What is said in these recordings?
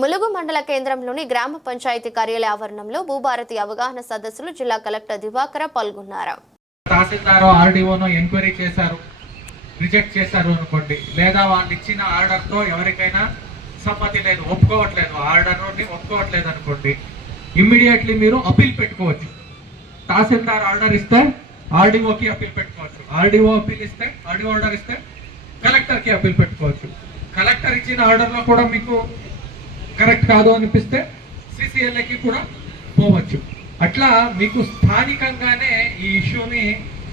ములుగు మండల కేంద్రంలోని గ్రామ పంచాయతీ కార్యాలయ ఆవరణంలో భూభారతి అవగాహన సదస్సులు జిల్లా కలెక్టర్ దివాకర పాల్గొన్నారు. తహసీల్దారో ఆర్డీఓనో ఎంక్వైరీ చేశారు. రిజెక్ట్ చేశారు అనుకోండి. లేదా వాళ్ళు ఇచ్చిన ఆర్డర్తో ఎవరికైనా సమ్మతి లేదు ఒప్పుకోవట్లేదు. ఆర్డర్ని ఒప్పుకోవట్లేదు అనుకోండి. ఇమ్మీడియట్లీ మీరు అప్పీల్ పెట్టుకోవచ్చు. తహసీల్దార్ ఆర్డర్ ఇస్తే ఆర్డీఓకి అప్పీల్ పెట్టుకోవచ్చు. ఆర్డీఓ అప్పీల్ ఇస్తే ఆర్డీఓ ఆర్డర్ ఇస్తే కలెక్టర్కి అప్పీల్ పెట్టుకోవచ్చు. కలెక్టర్ ఇచ్చిన ఆర్డర్లో కూడా మీకు కరెక్ట్ కాదు అనిపిస్తే సిసిఎల్ఏకి కూడా పోవచ్చు. అట్లా మీకు స్థానికంగానే ఈ ఇష్యూని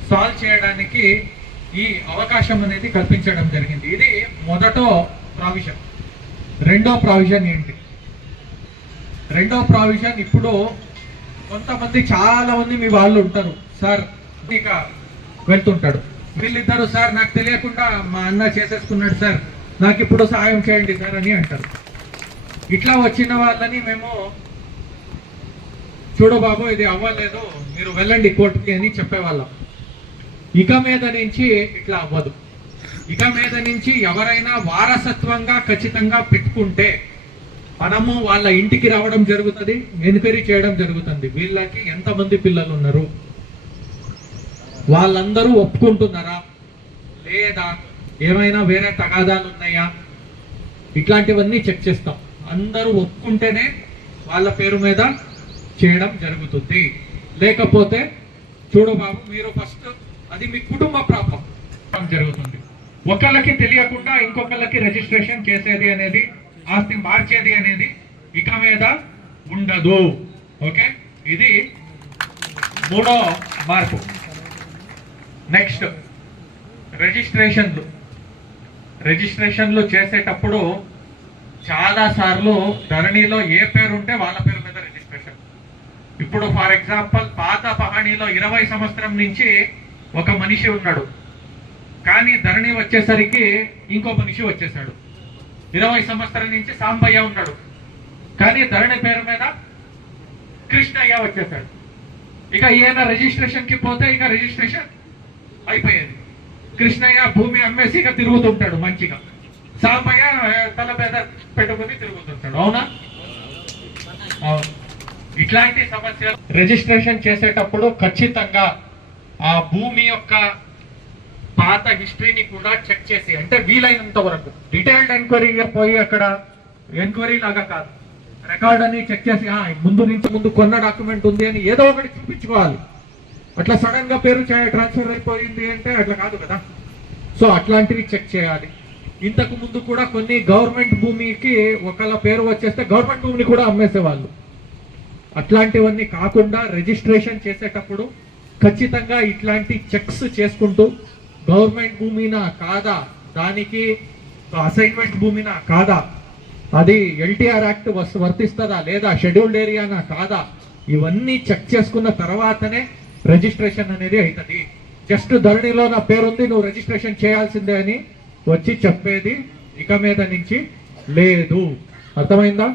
సాల్వ్ చేయడానికి ఈ అవకాశం అనేది కల్పించడం జరిగింది. ఇది మొదటో ప్రావిజన్. రెండో ప్రావిజన్ ఏంటి? రెండో ప్రావిజన్ ఇప్పుడు కొంతమంది చాలా మంది మీ వాళ్ళు ఉంటారు. సార్ ఇక వెళ్తుంటాడు. వీళ్ళిద్దరు సార్ నాకు తెలియకుండా మా అన్న చేసేసుకున్నాడు సార్. నాకు ఇప్పుడు సహాయం చేయండి సార్ అని అంటారు. ఇట్లా వచ్చిన వాళ్ళని మేము చూడబాబు ఇది అవ్వలేదు మీరు వెళ్ళండి కోర్టుకి అని చెప్పేవాళ్ళం. ఇక మీద నుంచి ఇట్లా అవ్వదు. ఇక మీద నుంచి ఎవరైనా వారసత్వంగా ఖచ్చితంగా పెట్టుకుంటే మనము వాళ్ళ ఇంటికి రావడం జరుగుతుంది ఎంక్వైరీ చేయడం జరుగుతుంది. వీళ్ళకి ఎంతమంది పిల్లలు ఉన్నారు? వాళ్ళందరూ ఒప్పుకుంటున్నారా? లేదా ఏమైనా వేరే తగాదాలు ఉన్నాయా? ఇట్లాంటివన్నీ చెక్ చేస్తాం. అందరూ ఒప్పుకుంటేనే వాళ్ళ పేరు మీద చేయడం జరుగుతుంది. లేకపోతే చూడు బాబు మీరు ఫస్ట్ అది మీ కుటుంబ ప్రాపం. జరుగుతుంది. ఒకళ్ళకి తెలియకుండా ఇంకొకళ్ళకి రిజిస్ట్రేషన్ చేసేది అనేది ఆస్తి మార్చేది అనేది ఇక మీద ఉండదు. ఓకే? ఇది మూడో మార్పు. నెక్స్ట్. రిజిస్ట్రేషన్లు. రిజిస్ట్రేషన్లు చేసేటప్పుడు చాలా సార్లు ధరణిలో ఏ పేరు ఉంటే వాళ్ళ పేరు మీద రిజిస్ట్రేషన్ ఇప్పుడు ఫర్ ఎగ్జాంపుల్ పాత పహాణిలో ఇరవై సంవత్సరం నుంచి ఒక మనిషి ఉన్నాడు. కానీ ధరణి వచ్చేసరికి ఇంకో మనిషి వచ్చేసాడు. ఇరవై సంవత్సరం నుంచి సాంబయ్య ఉన్నాడు. కానీ ధరణి పేరు మీద కృష్ణయ్య వచ్చేసాడు. ఇక ఈయన రిజిస్ట్రేషన్కి పోతే ఇక రిజిస్ట్రేషన్ అయిపోయేది. కృష్ణయ్య భూమి అమ్మేసి ఇక తిరుగుతుంటాడు మంచిగా. సాంబయ్య తల మీద పెట్టుకుని తిరుగుతుంటాడు. అవునా? అవును. ఇట్లాంటి సమస్య రిజిస్ట్రేషన్ చేసేటప్పుడు ఖచ్చితంగా ఆ భూమి యొక్క పాత హిస్టరీని కూడా చెక్ చేసి అంటే వీలైనంత వరకు. డీటెయిల్డ్ ఎంక్వైరీగా పోయి అక్కడ ఎంక్వైరీ లాగా కాదు. రికార్డ్ అని చెక్ చేసి ఆ, ముందు నుంచి ముందు కొన్న డాక్యుమెంట్ ఉంది అని ఏదో ఒకటి చూపించుకోవాలి. అట్లా సడన్గా పేరు ట్రాన్స్ఫర్ అయిపోయింది అంటే అట్లా కాదు కదా. సో అట్లాంటివి చెక్ చేయాలి. ఇంతకు ముందు కూడా కొన్ని గవర్నమెంట్ భూమికి ఒకళ్ళ పేరు వచ్చేస్తే గవర్నమెంట్ భూమిని కూడా అమ్మేసేవాళ్ళు. అట్లాంటివన్నీ కాకుండా రిజిస్ట్రేషన్ చేసేటప్పుడు ఖచ్చితంగా ఇట్లాంటి చెక్స్ చేసుకుంటూ గవర్నమెంట్ భూమినా కాదా దానికి అసైన్మెంట్ భూమినా కాదా అది ఎల్టీఆర్ యాక్ట్ వర్తిస్తుందా లేదా షెడ్యూల్డ్ ఏరియానా కాదా ఇవన్నీ చెక్ చేసుకున్న తర్వాతనే రిజిస్ట్రేషన్ అనేది అవుతుంది జస్ట్ ధరణిలో నా పేరుంది నువ్వు రిజిస్ట్రేషన్ చేయాల్సిందే అని వచ్చి చెప్పేది ఇక మీద నుంచి లేదు. అర్థమైందా?